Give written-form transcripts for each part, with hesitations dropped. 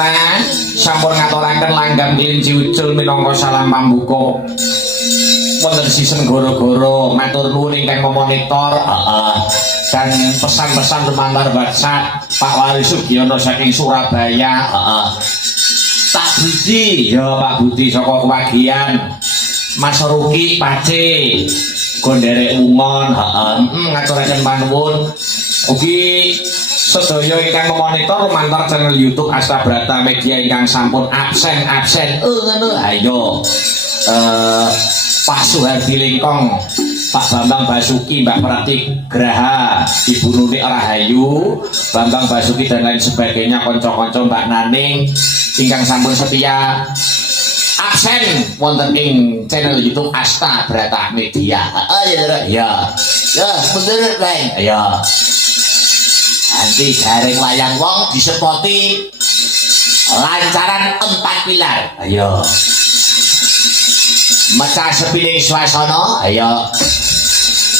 Kita sampun ngaturaken langgam kelinci ucul minangka salam pambuka. Wonten season goro-goro matur nuwun ingkang memonitor dan pesan-pesan lumantar WhatsApp Pak Wali Sugiono saking Surabaya. Pak Budi, ya Pak Budi saka kewagian. Mas Ruki Pace, Gondere Ungon, ngaturaken panuwun. Ugi sedaya ingkang memonitor lumantar channel YouTube Asta Brata Media ingkang sampun absen. Ngono ayo. Pak Suhardi Lingkong, Pak Bambang Basuki, Mbak Prati Graha, Ibu Nuni Rahayu, Bambang Basuki dan lain sebagainya, konco-konco Mbak Naning ingkang sampun setia absen wonten ing channel YouTube Asta Brata Media. Ya bener Reng. Ya. Nanti garing wayang wong disepoti lancaran 4 pilar. Ayo. Mecah sepiring suasana, ayo.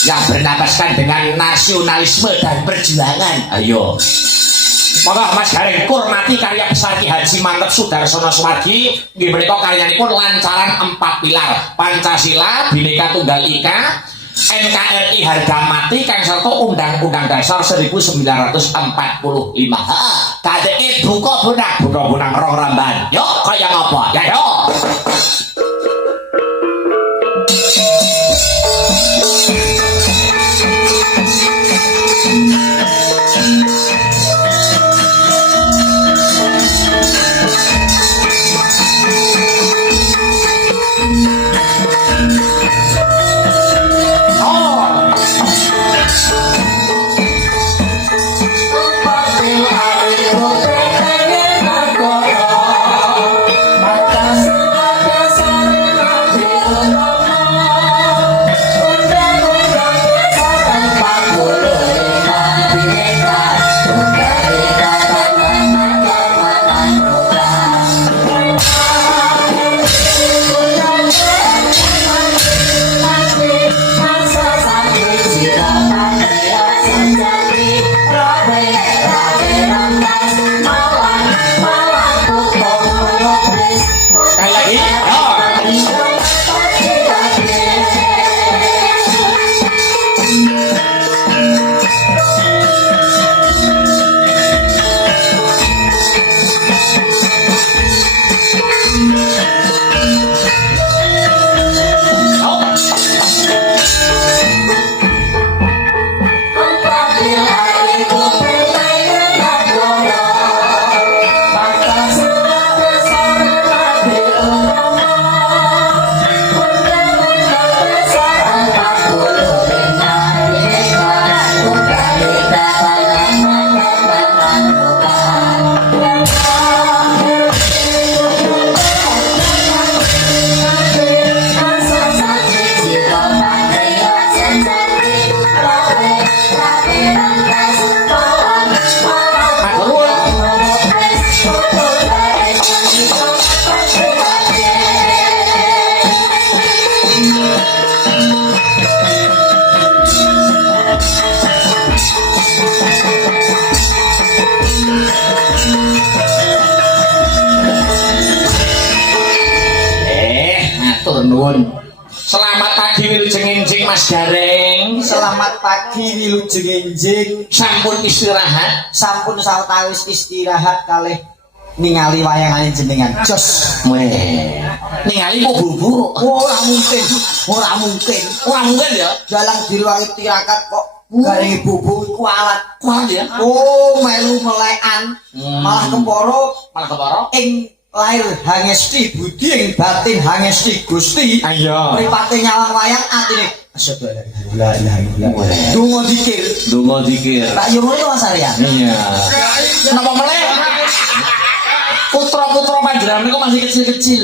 Yang bernapaskan dengan nasionalisme dan perjuangan, ayo. Monggo Mas Garing kurmati karya besar Ki Haji Mantep Sudarsono Suwardi. Nggih menika karyanipun lancaran 4 pilar: Pancasila, Bhinneka Tunggal Ika, NKRI harga mati kang sarta Undang-Undang Dasar 1945. Kadeke buka bunang rong ramban. Yo kaya ngapa? Ya yo. Selamat pagi Wilujeng Enjing Mas Garing. Selamat pagi Wilujeng Enjing. Sampun istirahat? Sampun sawetawis istirahat kalih ningali wayangane jenengan. Jos. Weh. Ningali kok bubu? Ora mungkin ya. Dalang diruwangi tirakat kok garing bubu iku alat. Kuat ya. Oh, melu melekan. Malah keporo ing lahir Hangesti Budi ing batin Hangesti Gusti. Ayo. Mripate nyawang wayang atine asyhadu la ilaha illallah. Donga dikir. Tak yo ngono Mas Arya. Iya. Kenapa meleh? Putra-putra panjenengan niku masih kecil-kecil.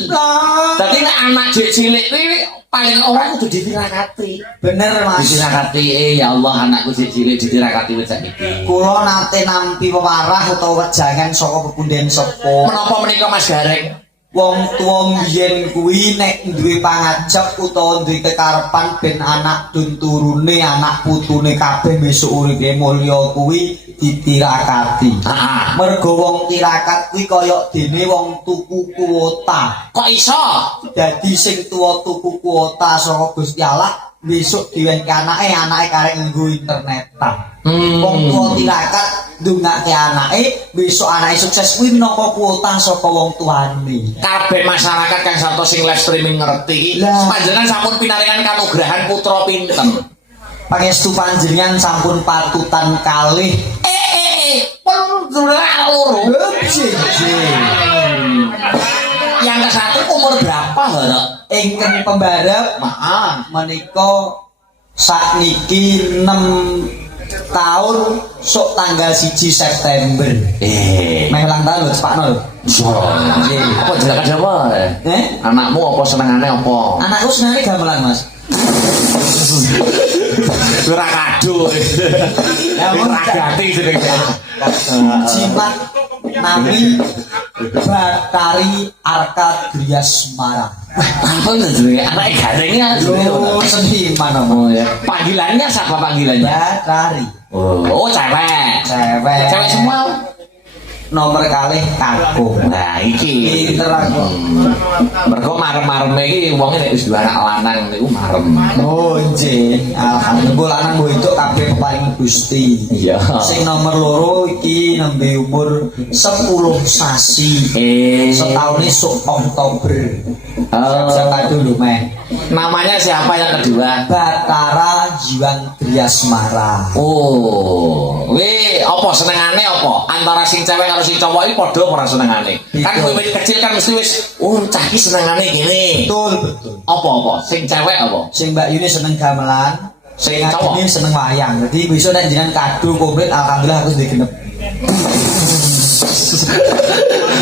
Dadi nek anak cilik kuwi paling ora kudu ditirakati. Bener Mas. Ditirakati ya Allah anakku cilik ditirakati wis saiki. Kula nate nampi pewarah utawa wejangan saka pepunden sepuh. Menapa menika Mas Gareng? Wong tuwa mbiyen kuwi nek duwe pangajap utawa duwe kekarepan ben anak dun turune anak putune kabeh besok uripe mulya kuwi ditirakati. Heeh. Mergo wong tirakat kuwi kaya dene wong tuku kuota. Kok iso? Dadi sing tuwa tuku kuota saka Gusti Allah besok diwenke anake karek nganggo internetan. Wong tuwa tirakat ndongake anake besok anake sukses kuwi minangka kuota saka wong tuane. Kabeh masyarakat kang sarta sing live streaming ngerti iki Lah. panjenengan sampun pinaringan kanugrahan putra pinten. Pangestu panjenengan sampun patutan kalih. Putra loro. Yang ke satu umur berapa, Hara? Ingkang pembarep Maaf. menika sakniki 6 tahun sok tanggal 1 September. Meh ulang tahun lho, cepakno lho. Apa jelakan siapa? Anakmu apa senengane apa? Anakku senengane gamelan, Mas. Ora kado. Ya, Ora gati jenenge. Jimat Nami Bakari Arka Griasmara. Apa jenenge? Anake garengnya Yo seniman Oh ya. Panggilannya siapa panggilannya? Bakari. Oh, cewek. Cewek. Cewek semua. Nomor kalih kakung. Nah, iki Pinter aku. mergo marem-marem iki wonge nek wis duwe anak lanang niku marem. Oh, nggih. Alhamdulillah lanang mbok itu kabeh keparing Gusti. Iya. Sing nomor loro iki nembe umur 10 sasi. Setahun esuk Oktober. Siapa dulu meh? Namanya siapa yang kedua? Batara Jiwan Griasmara. Oh, apa senengane apa? Antara sing cewek karo sing cowok iki padha apa ora senengane? Kan kowe wis kecil kan mesti wis cah iki senengane gini. Betul. Apa? Sing cewek apa? Sing Mbak Yuni seneng gamelan, Sing sing cowok? Adine seneng wayang. Jadi besok nek jenengan kado komplit alhamdulillah aku sudah genep.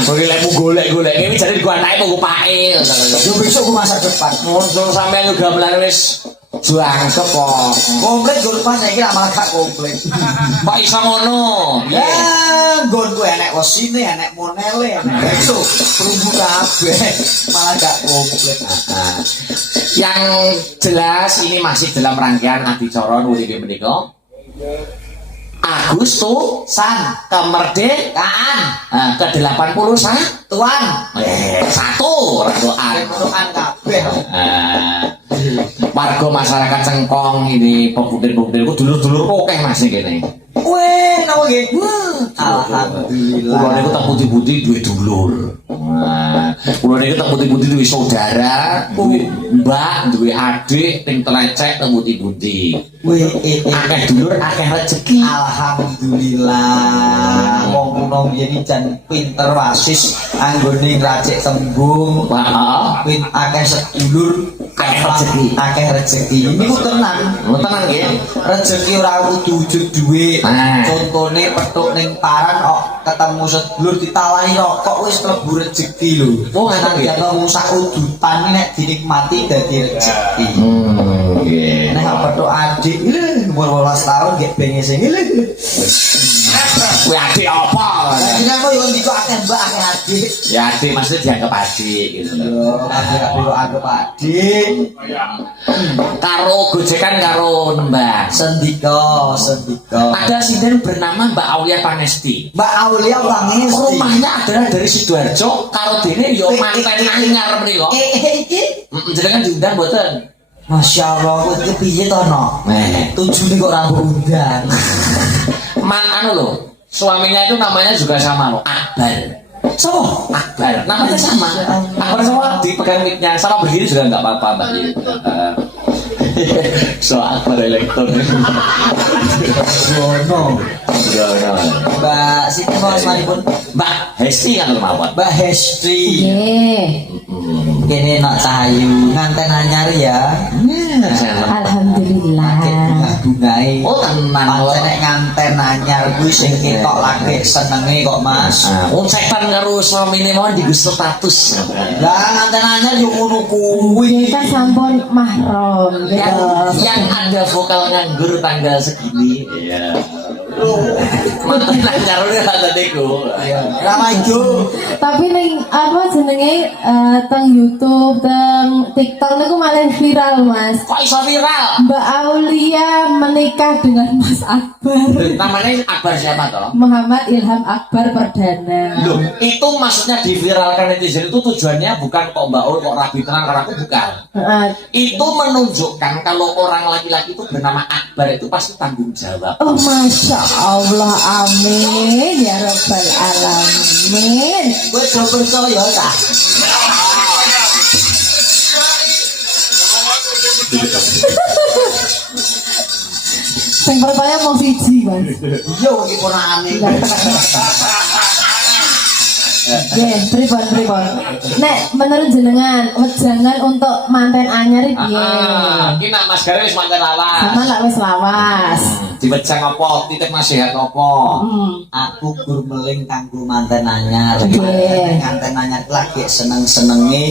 Golekmu golek-golek iki jare digo anake apa pake. Yo besok aku masa depan. Muncul sampean juga gamelan wis jangkep kok. Komplit gue pas saiki ra malah gak komplit. Kok iso ngono? Ya, nggonku enek wesine, enek monele, enek itu perunggu kabeh. Malah gak komplit. Nah, yang jelas ini masih dalam rangkaian adicara Nuribe menika. Agustusan kemerdekaan ke-81 Tuan, satu rekokan peruntukan kabeh. warga masyarakat Cengkong ini pemutir-pemutirku dulur-dulur oke masih gini. Weh, napa nggih? Alhamdulillah. Kulo niku tak putih-putih duwe dulur. Kulo niku tak putih-putih duwe saudara, duwe mbak, duwe adik, ning telecek tak putih-putih. Weh, Akeh dulur, akeh rezeki. Alhamdulillah. Wong kuno biyen jan pinter wasis anggone ngracik tembung. Heeh. Akeh sedulur, Akeh rezeki. akeh rezeki. Niku tenan. Tenan nggih. Rezeki ora kudu wujud duit. Nah. Contone petuk ning paran kok ketemu sedulur ditawani rokok wis klebu rezeki lho. Oh, ngoten nggih. Nek ketemu sak udutan nek dinikmati dadi rezeki. Nggih. Nek petuk adik umur 12 tahun gek pengen sing Kuwi adik apa? Jenengan kok yo ndiko akeh mbak akeh adik. Ya adik maksudnya dianggap adik gitu. Yo kabeh anggap adik. Karo gojekan karo nembang. Sendika. Ada sinden bernama Mbak Aulia Panesti. Mbak Aulia Pangestu. Rumahnya adalah dari Sidoarjo. Karo dene yo manten anyar mriko. Iki Jenengan diundang mboten? Masya Allah, itu piye to no? Tujuh kok orang berundang. Anu loh, suaminya itu namanya juga sama loh, Akbar. So, Akbar, namanya sama. Akbar sama dipegang mic-nya, sama berdiri juga nggak apa-apa mbak. So Akbar elektron. Bono. Mbak Mbak Siti mau semanipun. Mbak Hesti kan kemauan. Mbak Hesti. Nggih. Kene nak cahayu nganten anyar ya. Alhamdulillah. Bunga-bungae. Oh tenang loh. Pancen nek nganten anyar kuwi sing ketok lagi senenge kok Mas. Oh setan karo suamine mau di status. Lah nganten anyar yo ngono kuwi. Kita sampun mahram. Yang ada vokal nganggur tanggal segini. Iya. Mantan anyar udah ada deku. Rama ijo. Tapi ning apa jenenge teng YouTube, teng TikTok niku malah viral, Mas. Kok iso viral? Mbak Aulia menikah dengan Mas Akbar. Namanya Akbar siapa toh? Muhammad Ilham Akbar Perdana. Loh, itu maksudnya diviralkan netizen itu tujuannya bukan kok Mbak Ul kok rabi tenang karena aku bukan. Itu menunjukkan kalau orang laki-laki itu bernama Akbar itu pasti tanggung jawab. Oh Masya Allah, amin ya Rabbal Alamin. Gue udah percaya tak? Yang pertama mau Fiji Mas. Iya, mungkin ponakane. Pripon. Nek menurut jenengan, wejangan untuk manten anyar iki piye? Iki nak Mas Gare wis manten lawas. Sama lak wis lawas. Diwejang apa? Titip nasihat apa? Aku gur meling kanggo manten anyar. Nggih. Manten anyar lagi seneng-senenge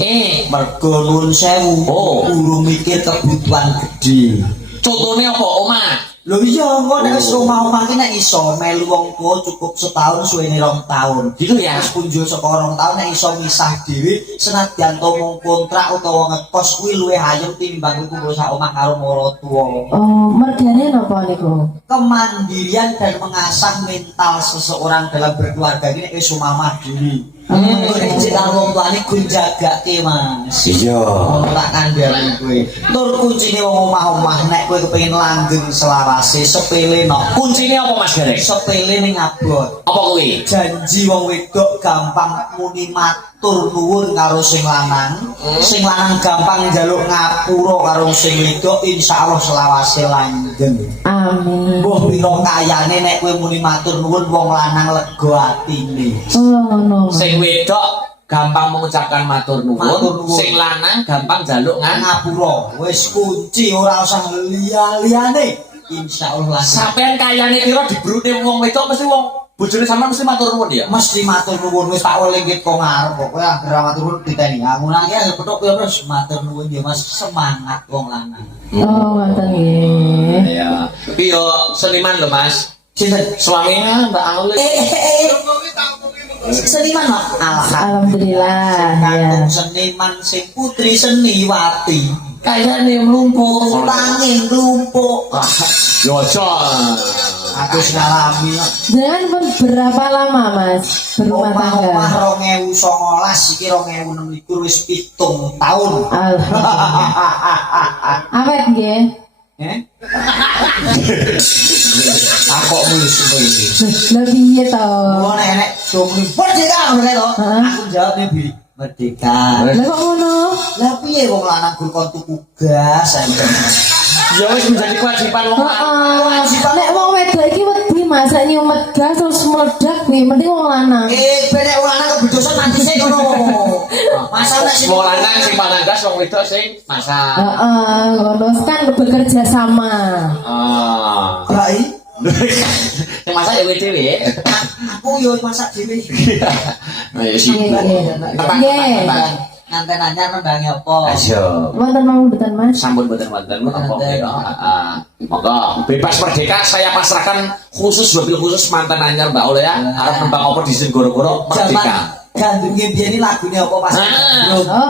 mergo nuwun sewu. Oh. Guru mikir kebutuhan gede. Contohnya apa, Oma? Lho iya, kok nek wis omah-omah ki nek iso melu wong tuwa cukup setahun suwene 2 tahun. Gitu ya? Wis punjul saka 2 tahun nek iso misah dhewe senadyan to mung kontrak utawa ngekos kuwi luwih ayem timbang kumpul sak omah karo mara tuwa. Oh, mergane napa niku? Kemandirian dan mengasah mental seseorang dalam berkeluarga ini nek wis omah dhewe. Nek jeneng wong tuane kun jagake Mas. Iya. Ono tak kandhani kowe. Tur kuncine wong omah-omah nek kowe kepengin langgeng selawase sepele no. Kuncine apa Mas Gare? Sepele ning abot. Apa kuwi? Janji wong wedok gampang muni matur nuwun karo sing lanang. Sing lanang gampang njaluk ngapura karo sing wedok insyaallah selawase langgeng. Amin. Mbah pira kayane nek kowe muni matur nuwun wong lanang lega atine. Oh, ngono. Sing wedok gampang mengucapkan matur Matur nuwun, nuwun. sing lanang gampang jaluk Ngapura wis kunci ora usah liya-liyane. Insyaallah langgeng. Sampean kayane pira dibrune wong wedok mesti wong bojone sampean mesti matur nuwun ya. Mesti matur nuwun wis tak welingkit kok ngarep kok kowe anggere matur nuwun diteni. Aku nang ya petuk kowe terus matur nuwun ya Mas semangat wong lanang. Oh, ngoten nggih. Ya. Tapi yo seniman lho Mas. Sinten? Suaminya Mbak Aul. Seniman Mas. Alhamdulillah ya. Kanggo seniman sing putri seniwati. Kayane mlumpuk. Tanging klumpuk. Yo aja. Aku wis ngalami Jangan pun berapa lama Mas berumah omah-omah tangga? 2019 iki 2026 wis 7 tahun. Alhamdulillah. Awet nggih. Aku mulus iki. Lha piye to? Oh nek dong merdeka ngono kae to. Hah? Aku jawabnya bi merdeka. Lah kok ngono? Lah piye wong lanang gur kon tuku gas enten. Ya wis menjadi kewajiban wong lanang. Heeh. Nek wong wedok iki wedi masak nyumet gas terus meledak kuwi, mending wong lanang. Benek wong lanang kebedosan mati sik ngono. Masa nek sing Wong lanang sing pananggas wong wedok sing masak. Heeh, ngono kan bekerja sama. Ah. Rai, Sing masak ya dhewe. aku yo masak dhewe. Nah ya sih. Nggih. Tentang Nganten anyar nendangi apa? Ayo. Wonten mau mboten Mas? Sampun boten-boten apa ya. Monggo bebas merdeka saya pasrahkan khusus mobil khusus mantan anyar Mbak Ul ya. Arep nembang apa di sini goro-goro merdeka. Gandungnya biyen lagune apa Mas?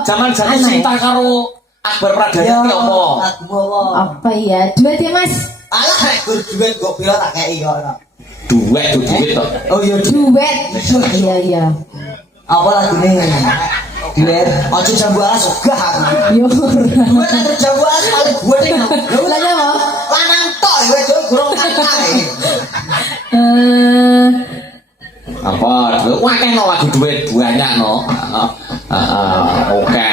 Zaman jatuh Aneh. cinta karo Akbar Pradana ki apa? Lagu apa? Apa ya? Duet ya Mas? Alah nek gur duit kok pira tak kei kok. Duet to. Oh iya Duet. Iya iya. apa lagune? Duit. Ojo jambu alas ogah aku. Yo. Gue nek jambu alas paling gue ning. Lah apa? Lanang tok wedok gurung kae. Eh, Apa? Wakeh no lagu duet banyak no. Oke.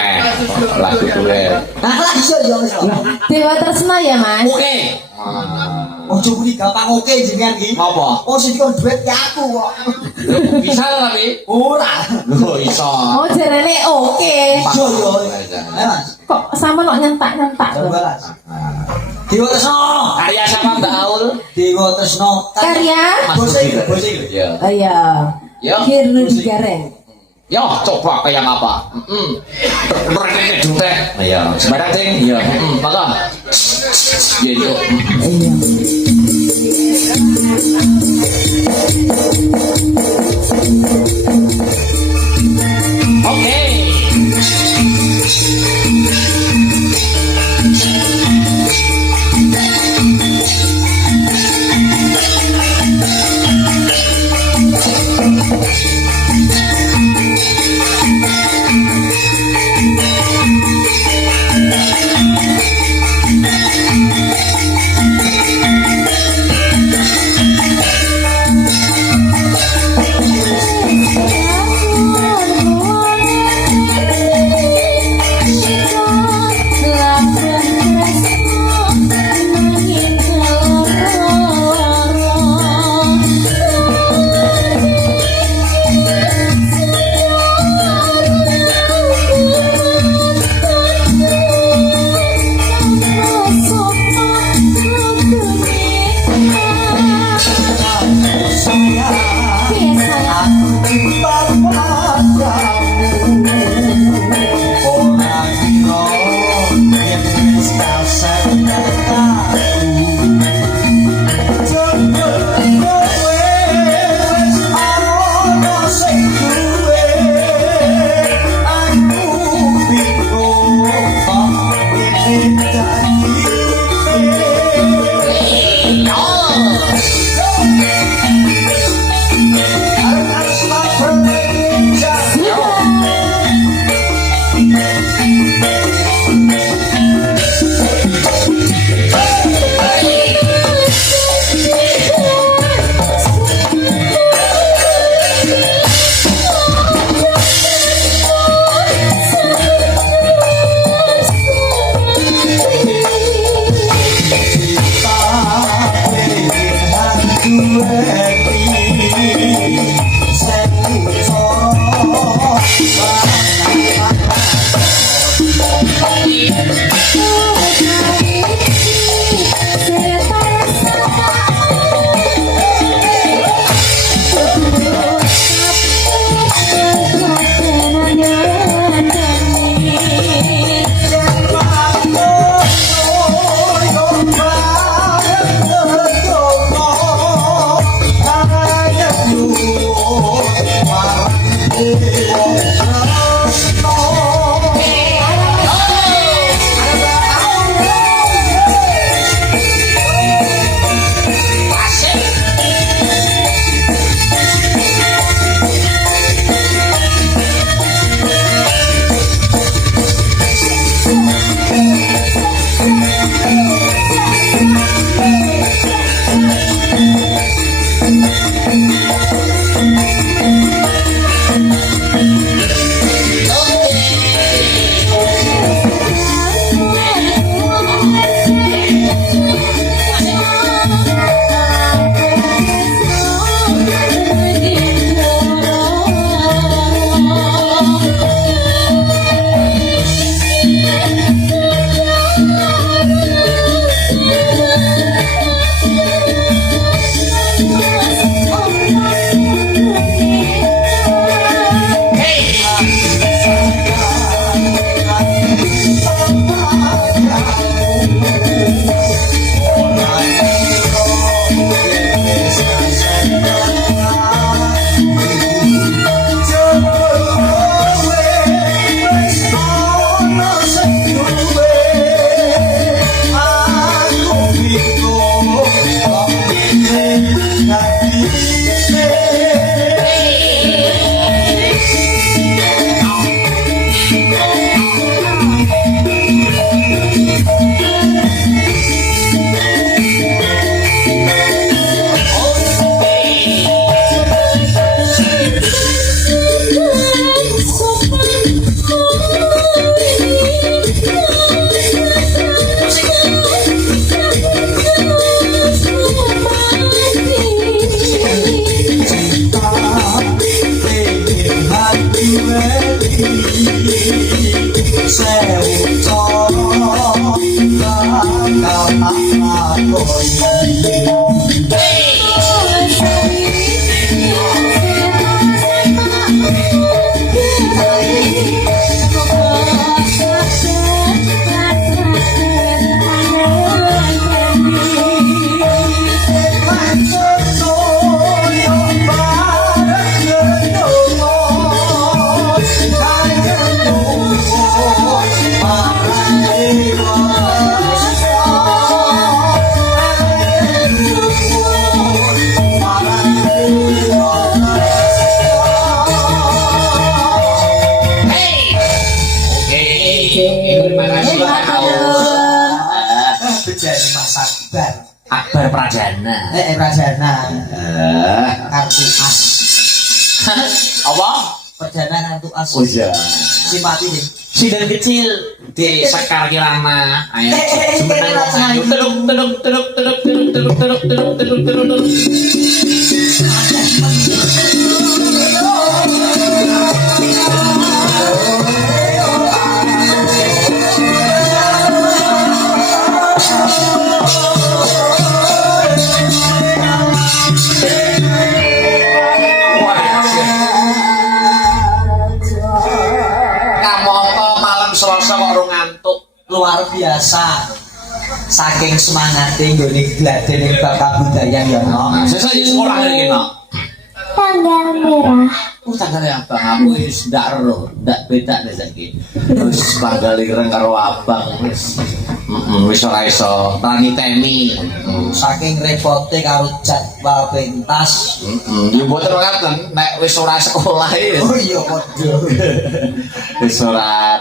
Lagu duet. Nah lah iso yo iso. Dewa Tresna ya Mas? Oke. Ojo muni gampang oke jenengan iki. Apa? Oh sing kon duit ke aku kok. Bisa tapi. Ora. Loh iso. Oh jarene oke. Yo yo. Ayo Mas. Kok sama kok nyentak-nyentak Jambu lho. alas. Dewa Tresno. Karya siapa Mbak Aul? Dewa Tresno. Karya? Bose bose. Ya. Oh iya. Ya. Kirnu digareng. Yo, coba kayak apa? Mereka dutek. Ya, sembarang ting. Ya, maka. Ya, yo. Iya. Oke. Akbar Prajana. Prajana. Kartu as. Apa? Prajana kartu as. Oh iya. Simpati deh. Sidang kecil di Sekar Kirana. Ayo. Teluk teluk teluk teluk teluk teluk teluk teluk teluk teluk teluk. Luar biasa, saking semangatnya nggone gladen ing bab kabudayan ya no. Sesuk di sekolah iki no. Tanggal merah. Tanggal abang aku wis ndak ero, ndak beda nek saiki. Wis tanggal ireng karo abang wis. Wis ora iso tani temi. Saking repote karo jadwal pentas. Yo mboten ngaten nek wis ora sekolah ya. Oh iya padha. Wis ora